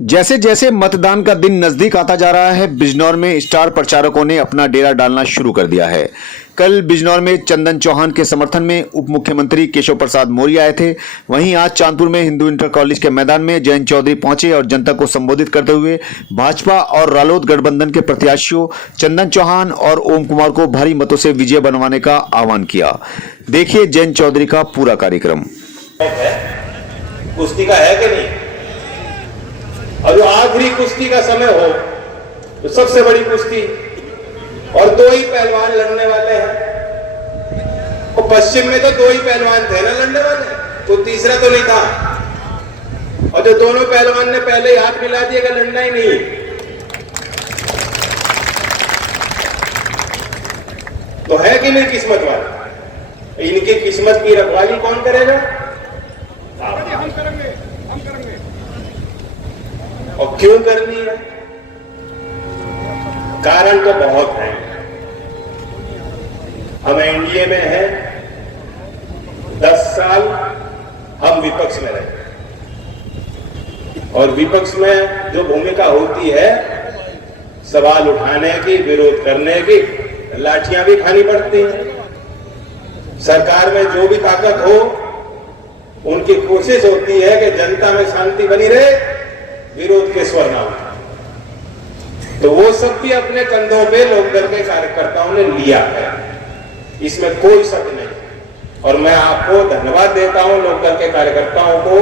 जैसे जैसे मतदान का दिन नजदीक आता जा रहा है, बिजनौर में स्टार प्रचारकों ने अपना डेरा डालना शुरू कर दिया है। कल बिजनौर में चंदन चौहान के समर्थन में उप मुख्यमंत्री केशव प्रसाद मौर्य आए थे। वहीं आज चांदपुर में हिंदू इंटर कॉलेज के मैदान में जयंत चौधरी पहुंचे और जनता को संबोधित करते हुए भाजपा और रालोद गठबंधन के प्रत्याशियों चंदन चौहान और ओम कुमार को भारी मतों से विजय बनवाने का आह्वान किया। देखिए जयंत चौधरी का पूरा कार्यक्रम। कुश्ती का है कि नहीं? और जो आखिरी कुश्ती का समय हो तो सबसे बड़ी कुश्ती, और दो ही पहलवान लड़ने वाले हैं। और पश्चिम में तो दो ही पहलवान थे ना लड़ने वाले, तो तीसरा तो नहीं था। और जो दोनों पहलवान ने पहले ही हाथ मिला दिया कि लड़ना ही नहीं, तो है कि नहीं किस्मत वाला? इनकी किस्मत की रखवाली कौन करेगा? हम करेंगे। और क्यों करनी है? कारण तो बहुत है। हम एनडीए में हैं, 10 साल हम विपक्ष में रहे, और विपक्ष में जो भूमिका होती है सवाल उठाने की, विरोध करने की, लाठियां भी खानी पड़ती हैं। सरकार में जो भी ताकत हो उनकी कोशिश होती है कि जनता में शांति बनी रहे, विरोध के स्वर ना उठे। तो वो सब भी अपने कंधों पे लोकदल के कार्यकर्ताओं ने लिया है, इसमें कोई शक नहीं। और मैं आपको धन्यवाद देता हूं लोकदल के कार्यकर्ताओं को,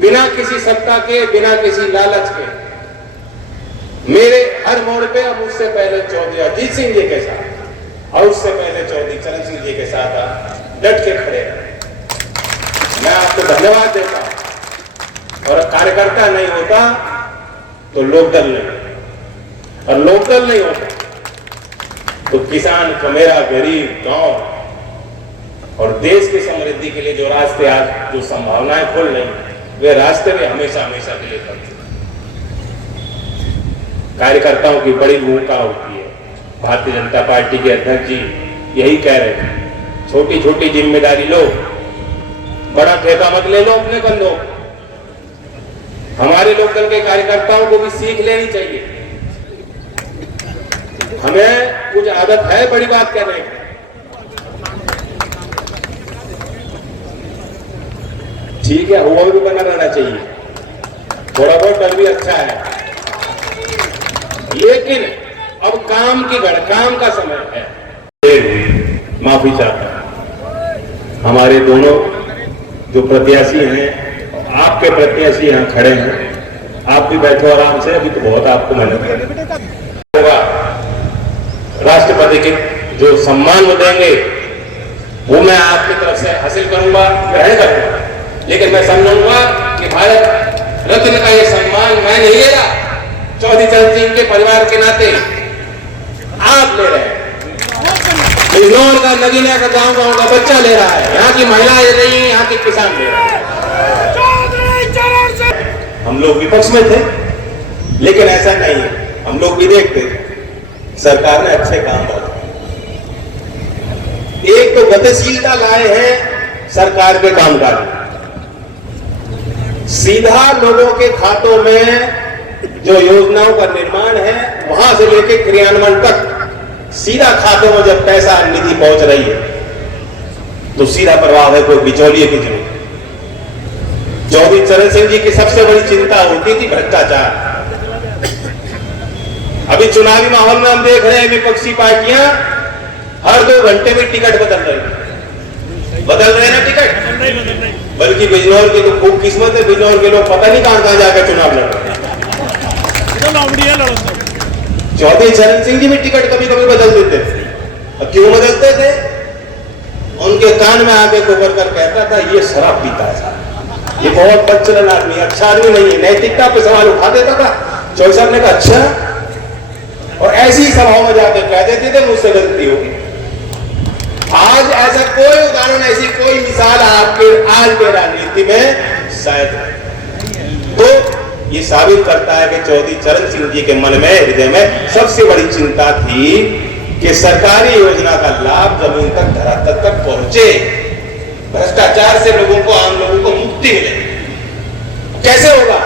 बिना किसी सत्ता के, बिना किसी लालच के, मेरे हर मोड़ पे, अब उससे पहले चौधरी अजीत सिंह जी के साथ और उससे पहले चौधरी चरण सिंह जी के साथ डट के खड़े रहे। मैं आपको धन्यवाद देता हूं। और कार्यकर्ता नहीं होता तो लोकदल नहीं, और लोकदल नहीं होता तो किसान, मेरा गरीब गांव और देश की समृद्धि के लिए जो रास्ते आज, जो संभावनाएं खुल रही, वे रास्ते में हमेशा हमेशा के लिए खुलते। कार्यकर्ताओं की बड़ी भूमिका होती है। भारतीय जनता पार्टी के अध्यक्ष जी यही कह रहे हैं, छोटी छोटी जिम्मेदारी लो, बड़ा ठेका मत ले लो अपने कंधों। हमारे लोकदल के कार्यकर्ताओं को भी सीख लेनी चाहिए। हमें कुछ आदत है बड़ी बात कहने की। ठीक है, हुआ भी बना रहना चाहिए, थोड़ा बहुत डर भी अच्छा है, लेकिन अब काम का समय है। माफी चाहता हूं, हमारे दोनों जो प्रत्याशी हैं, आपके प्रत्याशी यहां खड़े हैं, आप भी बैठो आराम से, अभी तो बहुत आपको मेहनत होगा। राष्ट्रपति के जो सम्मान वो देंगे वो मैं आपकी तरफ से हासिल करूंगा, ग्रहण करूंगा, लेकिन मैं समझूंगा कि भारत रत्न का ये सम्मान मैं नहीं ले रहा, चौधरी चरण सिंह के परिवार के नाते आप ले रहे हैं। बिजनौर का, नगीना का, गांव गांव का बच्चा ले रहा है, यहाँ की महिला ले रही है, यहाँ के किसान ले रहे हैं। हम लोग विपक्ष में थे, लेकिन ऐसा नहीं है, हम लोग भी देखते थे सरकार ने अच्छे काम किए। एक तो गतिशीलता लाए हैं सरकार के कामकाज में, सीधा लोगों के खातों में जो योजनाओं का निर्माण है वहां से लेकर क्रियान्वयन तक सीधा खातों में जब पैसा निधि पहुंच रही है तो सीधा प्रभाव है, कोई बिचौलिए की जरूरत। चौधरी चरण सिंह जी की सबसे बड़ी चिंता होती थी भ्रष्टाचार। अभी चुनावी माहौल में हम देख रहे हैं विपक्षी पार्टियां हर 2 घंटे में टिकट बदल रहे हैं ना टिकट। बल्कि बिजनौर की तो खूब किस्मत है, बिजनौर के लोग पता नहीं कहां जाकर चुनाव लड़ रहे हैं। चौधरी चरण सिंह जी भी टिकट कभी कभी बदल देते थे। अब क्यों बदलते थे? उनके कान में आके गोबर कर कहता था ये शराब पीता है, ये बहुत बदचलन आदमी, अच्छा आदमी नहीं है, नैतिकता पे सवाल उठा देता था। चौधरी साहब ने कहा अच्छा, और ऐसी सभाओं में जाकर कह देते थे मुझसे गलती होगी। आज ऐसा कोई उदाहरण, ऐसी कोई मिसाल आपके आज के राजनीति में शायद, तो ये साबित करता है कि चौधरी चरण सिंह जी के मन में, हृदय में सबसे बड़ी चिंता थी कि सरकारी योजना का लाभ जमीन तक, धरातल तक पहुंचे, भ्रष्टाचार से लोगों को, आम लोगों को मुक्ति मिले। कैसे होगा?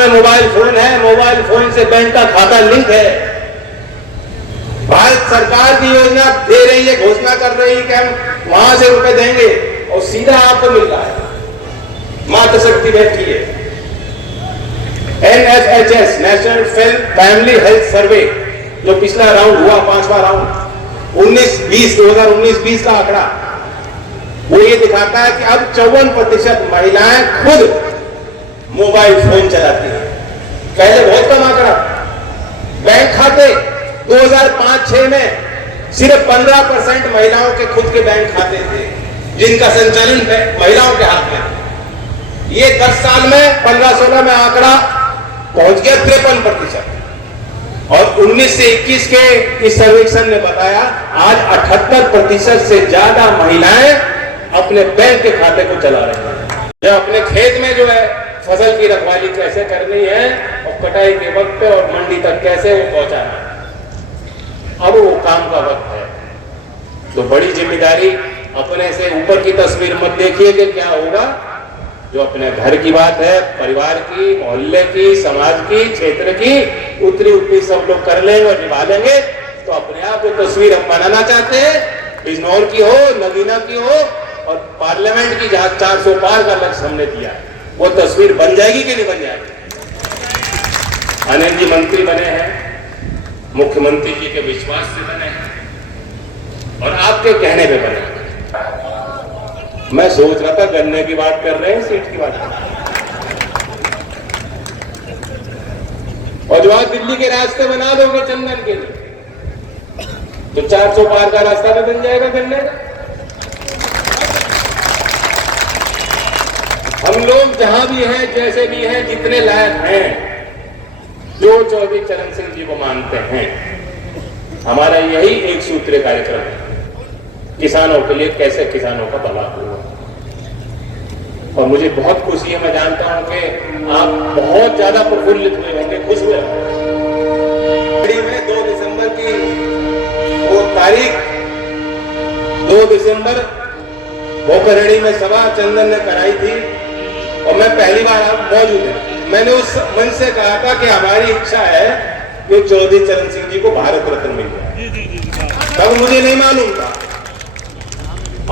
में मोबाइल फोन है, मोबाइल फोन से बैंक का खाता लिंक है। भारत सरकार की योजना दे रही है, घोषणा कर रही है कि हम वहां से रुपए देंगे और सीधा आपको मिल रहा है। मातृ शक्ति बैठी है। NFHS national family health survey जो पिछला राउंड हुआ, 5वां राउंड 2019-20 का आंकड़ा, वो ये दिखाता है कि अब 54% महिलाएं खुद मोबाइल फोन चलाती हैं। पहले बहुत कम आंकड़ा। बैंक खाते 2005-6 में सिर्फ 15% महिलाओं के खुद के बैंक खाते थे, जिनका संचालन महिलाओं के हाथ में। ये 10 साल में 15-16 में आंकड़ा पहुंच गया 53%। और 19 से 21 के इस सर्वेक्षण ने बताया आज 78% से ज्यादा महिलाएं अपने बैंक के खाते को चला रही हैं। जो अपने खेत में जो है फसल की रखवाली कैसे करनी है और कटाई के वक्त पे और मंडी तक कैसे वो पहुंचाना है, अब वो काम का वक्त है। तो बड़ी जिम्मेदारी, अपने से ऊपर की तस्वीर मत देखिए कि क्या होगा। जो अपने घर की बात है, परिवार की, मोहल्ले की, समाज की, क्षेत्र की, उतनी सब लोग कर लेंगे और निभा लेंगे। तो अपने आप जो तस्वीर हम बनाना चाहते हैं, बिजनौर की हो, नगीना की हो और पार्लियामेंट की जहां 400 पार का लक्ष्य हमने दिया है, वो तस्वीर बन जाएगी कि नहीं बन जाएगी। अनिल जी मंत्री बने हैं, मुख्यमंत्री जी के विश्वास से बने हैं और आपके कहने पे बने। मैं सोच रहा था गन्ने की बात कर रहे हैं, सीट की बात कर रहे हैं। और जो आज दिल्ली के रास्ते बना दोगे चंदन के लिए, तो 400 पार का रास्ता भी बन जाएगा गन्ने का। हम लोग जहां भी हैं, जैसे भी हैं, जितने लायक हैं, जो चौधरी चरण सिंह जी को मानते हैं, हमारा यही एक सूत्रीय कार्यक्रम है, किसानों के लिए कैसे किसानों का भला होगा। और मुझे बहुत खुशी है, मैं जानता हूं कि आप बहुत ज्यादा प्रफुल्लित हुए होंगे, खुश हुए होंगे। में 2 दिसंबर की वो तारीख, 2 दिसंबर भोकरड़ी में सभा चंदन ने कराई थी और मैं पहली बार आप मौजूद है। मैंने उस मन से कहा था कि हमारी इच्छा है कि चौधरी चरण सिंह जी को भारत रत्न मिल जाए। तब मुझे नहीं मालूम था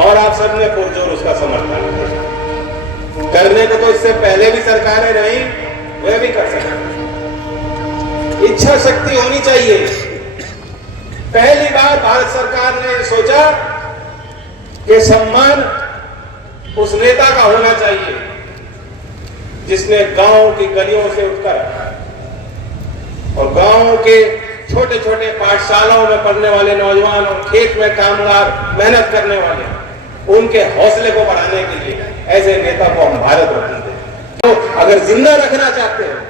और आप सबने पुरजोर उसका समर्थन किया। करने को तो इससे पहले भी सरकारें रही, वह भी कर सकते। इच्छा शक्ति होनी चाहिए। पहली बार भारत सरकार ने सोचा कि सम्मान उस नेता का होना चाहिए जिसने गांव की गलियों से उठकर और गांव के छोटे छोटे पाठशालाओं में पढ़ने वाले नौजवान और खेत में कामगार मेहनत करने वाले, उनके हौसले को बढ़ाने के लिए ऐसे नेता को हम भारत रत्न दें। तो अगर जिंदा रखना चाहते हैं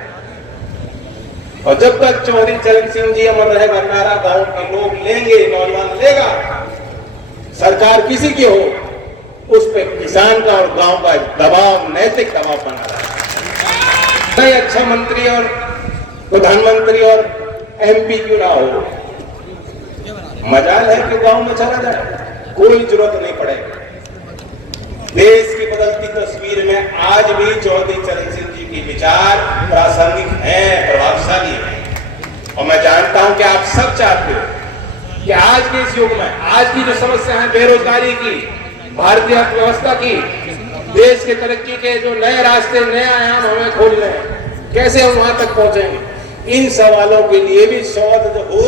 और जब तक चौधरी चरण सिंह जी अमर रहेगा नारा गांव के लोग लेंगे, नौजवान लेगा, सरकार किसी की हो, उस पे किसान का और गांव का दबाव, नैतिक दबाव बना रहा है। नहीं अच्छा मंत्री और प्रधानमंत्री और MP क्यों ना हो, मजाल है कि गांव में चला जाए, कोई जरूरत नहीं पड़ेगी। देश की बदलती तस्वीर में आज भी चौधरी चरण सिंह जी के विचार प्रासंगिक हैं, प्रभावशाली हैं। और मैं जानता हूं कि आप सब चाहते हो कि आज के इस युग में, आज की जो समस्या है बेरोजगारी की, भारतीय अर्थव्यवस्था की, देश के तरक्की के जो नए रास्ते, नए आयाम हमें खोलने हैं, कैसे हम वहां तक पहुंचेंगे, इन सवालों के लिए भी शोध हो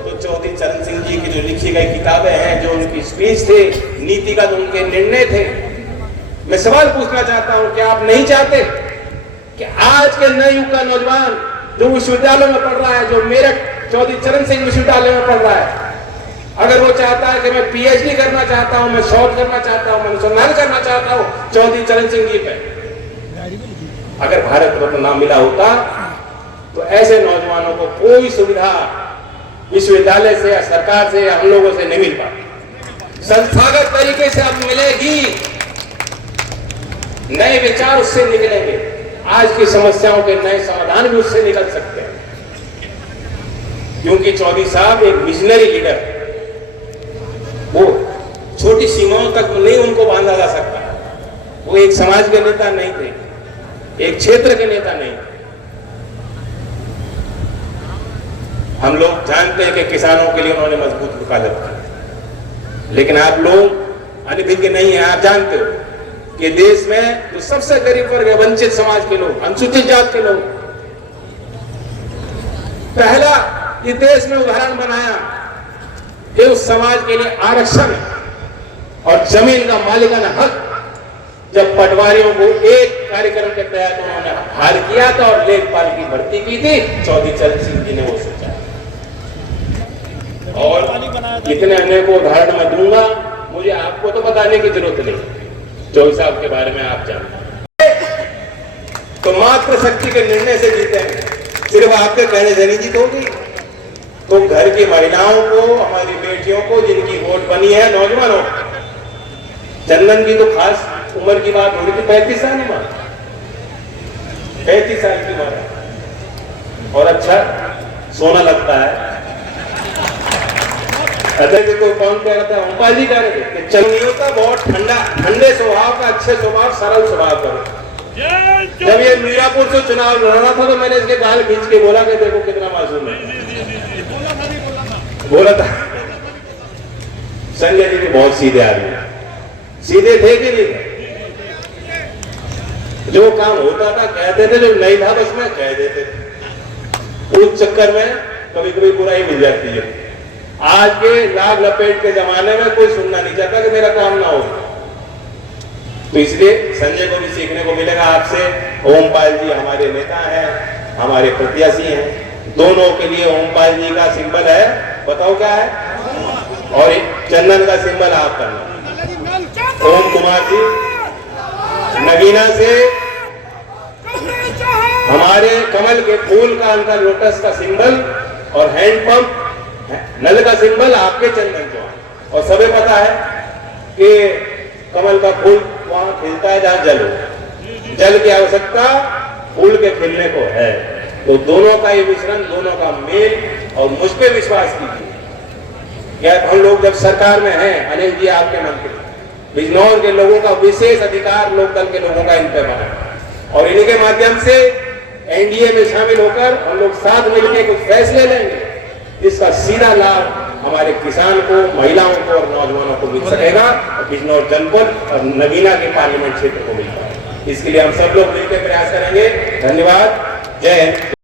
तो चौधरी चरण सिंह जी की जो लिखी गई किताबें हैं, जो उनकी स्पीच थे, नीतिगत उनके निर्णय थे। मैं सवाल पूछना चाहता हूं कि आप नहीं चाहते कि आज के नए युग का नौजवान जो विश्वविद्यालय में पढ़ रहा है, जो मेरठ चौधरी चरण सिंह विश्वविद्यालय में पढ़ रहा है, अगर वो चाहता है कि मैं PhD करना चाहता हूं, मैं शोध करना चाहता हूं, मैं अनुसंधान करना चाहता हूं चौधरी चरण सिंह जी पे, अगर भारत रत्न ना मिला होता तो ऐसे नौजवानों को कोई सुविधा विश्वविद्यालय से या सरकार से या हम लोगों से नहीं मिल पाती। संस्थागत तरीके से अब मिलेगी, नए विचार उससे निकलेंगे, आज की समस्याओं के नए समाधान भी उससे निकल सकते हैं, क्योंकि चौधरी साहब एक विजनरी लीडर, वो छोटी सीमाओं तक नहीं उनको बांधा जा सकता। वो एक समाज के नेता नहीं थे, एक क्षेत्र के नेता नहीं थे, हम लोग जानते हैं कि किसानों के लिए उन्होंने मजबूत वकालत की, लेकिन आप लोग अनभिज्ञ नहीं है। आप जानते हो कि देश में जो सबसे गरीब वर्ग है, वंचित समाज के लोग, अनुसूचित जात के लोग, पहला इस देश में उदाहरण बनाया कि उस समाज के लिए आरक्षण और जमीन का मालिकाना हक जब पटवारियों को एक कार्यक्रम के तहत उन्होंने हार किया था और लेखपाल की भर्ती की थी, चौधरी चरण सिंह जी ने वो सोचा। और इतने अनेक उदाहरण मैं दूंगा, मुझे आपको तो बताने की जरूरत नहीं, चौधरी साहब के बारे में आप जानते हैं। तो मात्र शक्ति के निर्णय से जीते हैं, सिर्फ आपके कहने से नहीं जीत होगी। तो घर की महिलाओं को, हमारी बेटियों को, जिनकी वोट बनी है, नौजवानों, चंदन की तो खास उम्र की बात हो रही थी, 35 साल की बात, 35 साल की बात, और अच्छा सोना लगता है। अध्यक्ष को कौन कह रहा था? ओमपाल जी कह रहे थे चंदनियों का बहुत ठंडे स्वभाव का, अच्छे स्वभाव, सरल स्वभाव का। जब ये मीरापुर से चुनाव लड़ना था तो मैंने इसके गाल खींच के बोला कि देखो कितना मासूम है, बोला था। संजय जी भी बहुत सीधे आदमी, सीधे थे कि नहीं थे? जो काम होता था कहते थे, जो नहीं था बस में कह देते थे। उस चक्कर में कभी कभी बुराई मिल जाती है। आज के लाग लपेट के जमाने में कोई सुनना नहीं चाहता कि मेरा काम ना हो। तो इसलिए संजय को भी सीखने को मिलेगा आपसे। ओमपाल जी हमारे नेता हैं, हमारे प्रत्याशी हैं, दोनों के लिए ओमपाल जी का सिंबल है, बताओ क्या है, और चंदन का सिंबल आप करना। ओम कुमार जी नगीना से हमारे कमल के फूल का, उनका लोटस का सिंबल और हैंडपंप नल का सिंबल आपके चंदन चौहान। और सभी पता है कि कमल का फूल वहां खिलता है जहां जल हो, जल की आवश्यकता फूल के खिलने को है। तो दोनों का ये मिश्रण, दोनों का मेल, और मुझ पे विश्वास कीजिए, क्या हम लोग जब सरकार में हैं, अनिल जी आपके मंत्री, बिजनौर के लोगों का विशेष अधिकार लोकदल के लोगों का इन पे बना, और इन्हीं के माध्यम से एनडीए में शामिल होकर हम लोग साथ मिलकर कुछ फैसले लेंगे, इसका सीधा लाभ हमारे किसान को, महिलाओं को और नौजवानों को मिल सकेगा, और बिजनौर जनपद और नगीना के पार्लियामेंट क्षेत्र को मिलेगा। इसके लिए हम सब लोग मिलकर प्रयास करेंगे। धन्यवाद। जय हिंद।